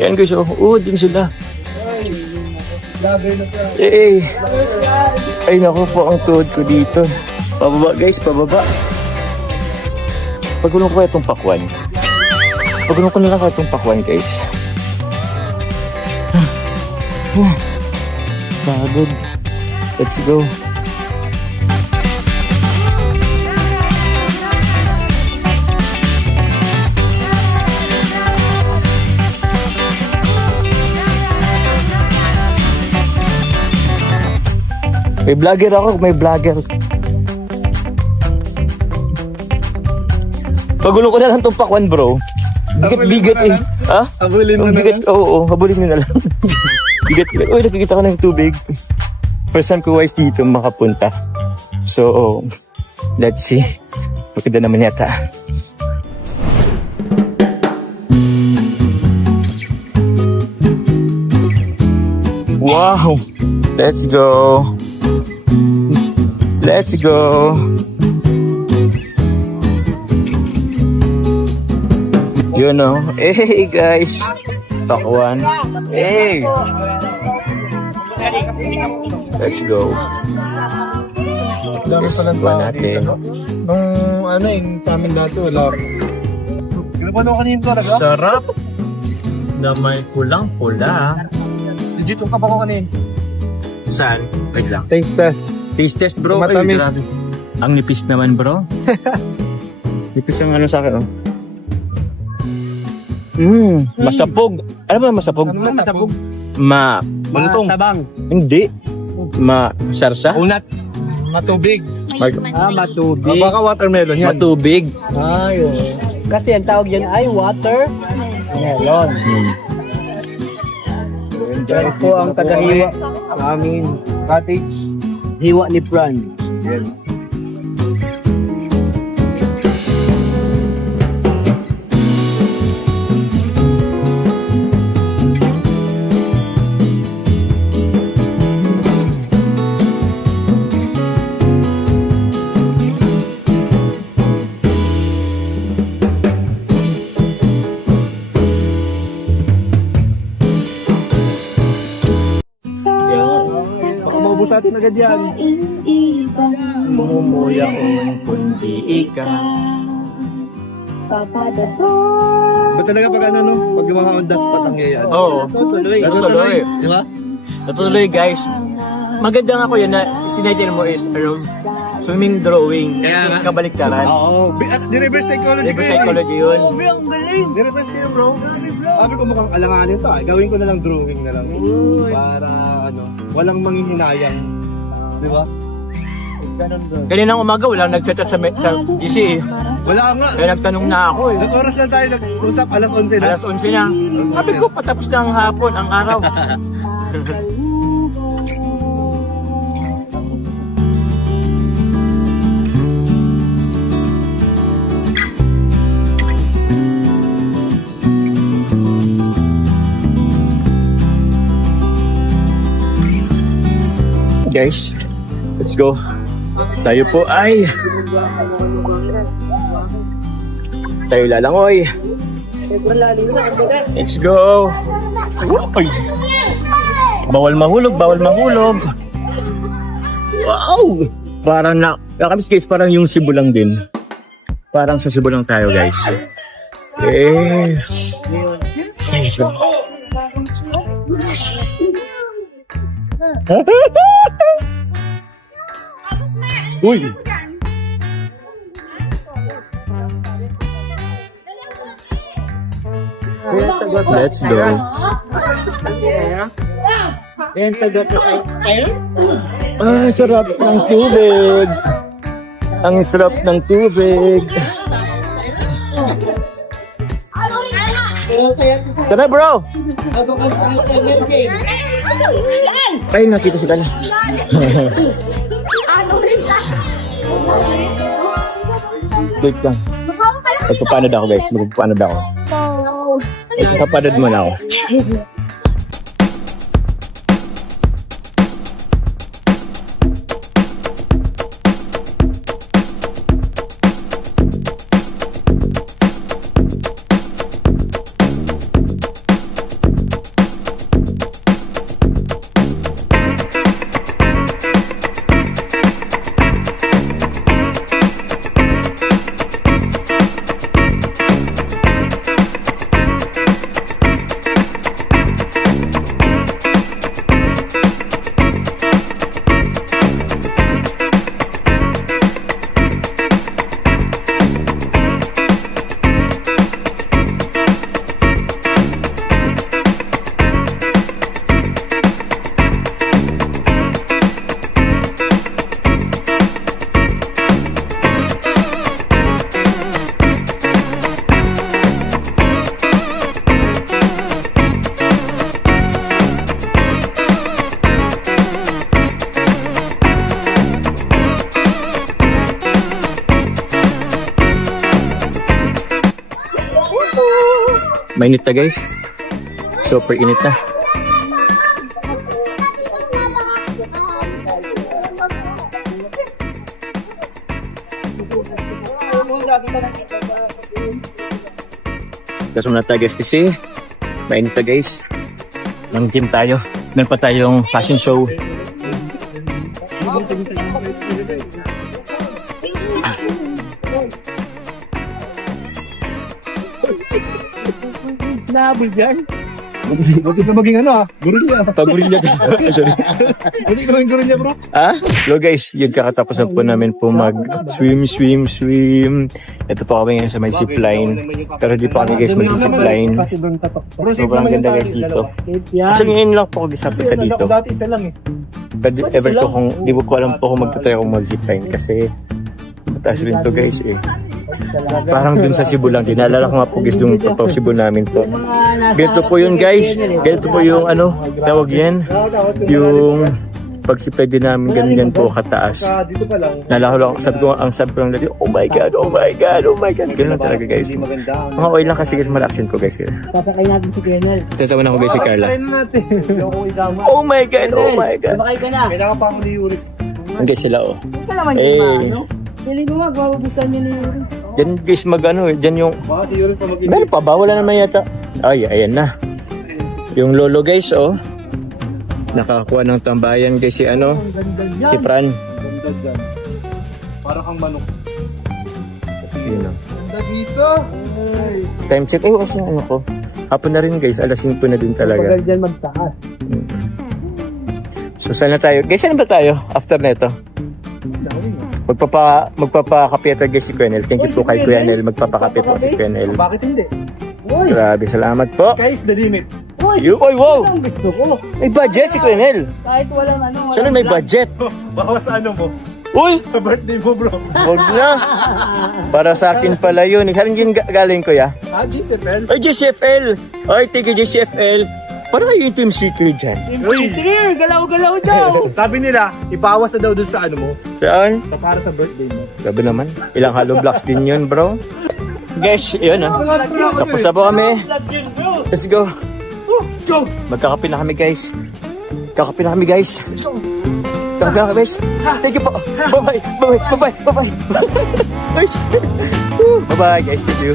Ayan guys, din sila. Ay naku po ang tuhod ko dito. Pababa guys, pababa. Pagulong ko itong pakwan. Pagulong ko na lang itong pakwan guys. Pagod. Let's go. May vlogger ako, may vlogger. Pagulong ko na lang itong pakwan bro. Bigat eh. Ha? Habulin mo na lang? Oo, habulin mo na lang. Bigat. Uy, nakikita ko na yung tubig. First time ko wise dito makapunta. So, let's see. Maganda naman yata. Wow! Let's go! Let's go! You know, hey guys! Pakwan. Hey! Let's go. Dami pa lang Pakwan natin. Nung ano yung sa amin dati wala. Ginapano kanina talaga? Sarap! Na may kulang-pula. Legit yung kabako kanina. Saan? Wait lang. Taste test. Taste test bro. Matamis. Ay, grabe. Ang nipis naman bro. Nipis ang ano sa akin oh. Masapog. Ano ba masapog? Ano man masabog? Malutong. Tabang. Hindi. Masarsa. Unat. Matubig. Matubig. Baka watermelon yan. Matubig. Ay, kasi ang tawag yan ay water melon. Ito ang kadahiwa sa amin. Cottage. Hiwa ni Fran. Yan. Sa atin agad yan. Mumuya kung kundi ikaw. Ba talaga pag ano no? Pag yung mga ondas patangyayaan. Oo. Natutuloy. Di ba? Natutuloy guys. Maganda nga ko yan na tinitin mo is swimming drawing. Kaya Kasi nga. kabaliktaran. Oo. Di-reverse psychology Reverse psychology yun. Di-reverse kayo bro. Sabi ko mukhang alanganin to. Gawin ko na lang drawing na lang. Para ano, walang manghihinayang. Di ba? Kaninang umaga wala nagchat sa GC eh. Wala nga. Kaya nagtanong na ako eh. Ilang oras lang tayo nag-usap, alas 11 na. Alas 11 na. Sabi ko patapos na ang hapon, ang araw. Guys, let's go. Tayo po ay tayo lalangoy. Let's go. Ay. Bawal mahulog, bawal mahulog. Wow! Parang nakakabis guys, parang yung Cebu lang din. Parang sa Cebu lang tayo guys. Let's go. Uy! Let's go. Sarap ng tubig. Ang sarap ng tubig. Tara bro! Ay, nakita si Kala. Wait lang. Magpapanod ako guys. Magpapanod ako. Magpapanod mo na ako. Mainit na guys. Super init na. Tapos muna tayo guys kasi mainit na guys. Mang-gym tayo. Meron pa tayong fashion show. Nahabol dyan. Bakit na maging ano gorilla. Pagurilla tayo. Sorry. Bakit na maging gorilla bro? Hello guys, yun kakatapusan po namin po mag-swim. Ito po kami ngayon sa may zipline. Pero di pa kami guys mag-zipline. Sobrang ganda guys dito. Actually ngayon lang po ako disapunta dito. Dati isa lang eh. But ever ko kung, di ko alam po kung magtatry akong mag-zipline kasi mataas rin to guys eh. Parang dun sa Cebu lang. Dinalala ko nga po guys yung totoong Cebu namin po. Ganito po yun guys. Ganito po yung ano, tawag yan. Yung pagsipay din namin ganyan po kataas. Dito pa lang. Nalala ko lang, sabi ko lang dati, oh my god. Ganun lang talaga guys. Mga oil lang kasi guys, mal-action ko guys. Sasakay natin si Colonel. Sasama na ko guys si Carla. Try na natin. Yung kung isama. Oh my god. Sabakay ka na. Kailangan pa akong liuris. Ang guys sila oh. Ika naman Eh. yung ano? Pili mo magbababusan niyo na yun. Yan guys mag ano, dyan yung, Baka si Yuris pa mag-inip. meron pa ba? Wala naman yata. Ay, ayan na. Yung lolo guys oh. Nakakuha ng tambayan guys si ano, Ang ganda si dyan. Fran. Ganda dyan. Parang kang manok. Yun oh. Ganda dito. Ay. Time check. Eh, kasi ano ko. Hapon na rin guys. Alas 5 na din talaga. Pagal dyan magtaas. So, saan na tayo? Guys, saan ba tayo? After na ito? Magpapakape ito guys si Kuyanel. Thank you po kay Kuyanel. Magpapakape po si Kuyanel. Bakit hindi? Uy! Grabe, salamat po. Sky's the limit. Uy! Oy, wow! Ang gusto ko. May budget si Kuyanel. Kahit walang ano. Saan may budget? Bawas sa ano mo? Uy! Sa birthday mo bro. Huwag na. Para sa akin pala yun. Saan yung galing ko ya? GCFL. Ay, GCFL! Ay, thank you GCFL. Para kayo yung Team Secret dyan. Sige, galaw-galaw daw. Sabi nila, ibawas na daw dun sa ano mo. Saan? Para sa birthday mo. Grabe naman. Ilang hollow blocks din yun, bro. Guys, yun ah. Tapos na po kami. Let's go. Let's go. Magkakape na kami, guys. Kakape na kami, guys. Let's go. Kakape na kami, guys. Thank you po. Bye-bye. Bye-bye. Bye-bye. Bye-bye. Bye-bye, guys. See you.